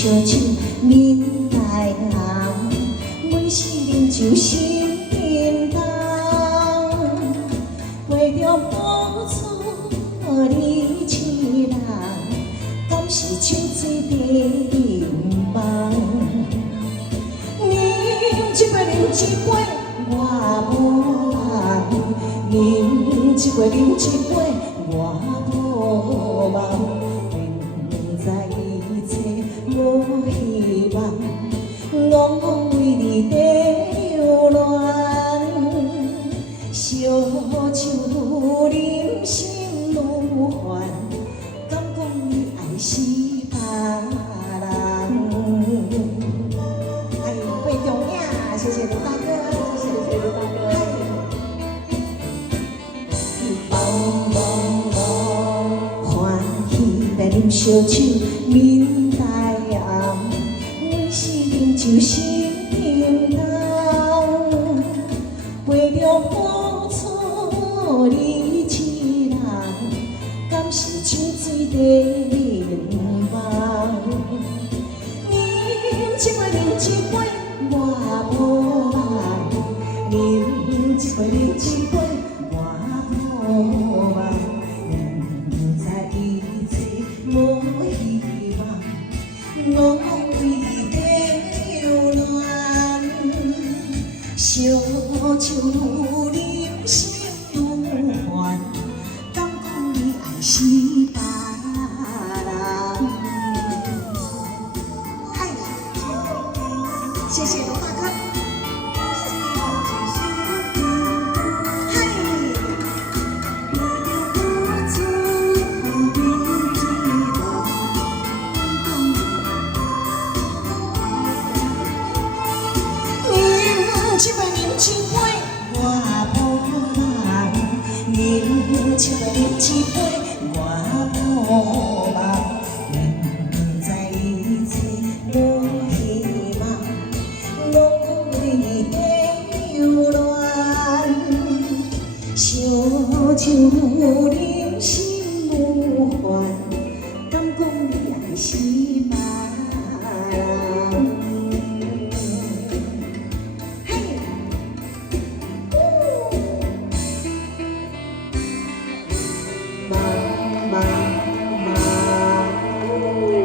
烧酒，面带红，每时饮酒心沉重。陪着付出你痴人，敢是酒醉地眠梦？饮一杯，饮一杯，我无梦；饮一杯，饮一杯，我无梦。明知一切无希望，戆戆为你在流浪。烧酒饮心愈烦，敢讲你爱是别人？哎，贝重呀，谢谢卢大哥，谢谢卢大哥。茫茫茫，欢喜来饮烧酒，面带红，每时饮酒心沉重，陪着付出你痴人，敢是酒醉地眠梦？饮一杯，饮一杯，我无梦；饮一杯，饮一杯，我无梦。明知一切无希望，戆戆为你在流浪。烧酒饮心愈烦，敢讲你爱是别人？嗨，谢谢卢大哥。嗨，饮一杯，饮一杯，我无梦；饮一杯，饮一杯，我无梦。明知一切无希望，戆戆为你在流浪。烧酒饮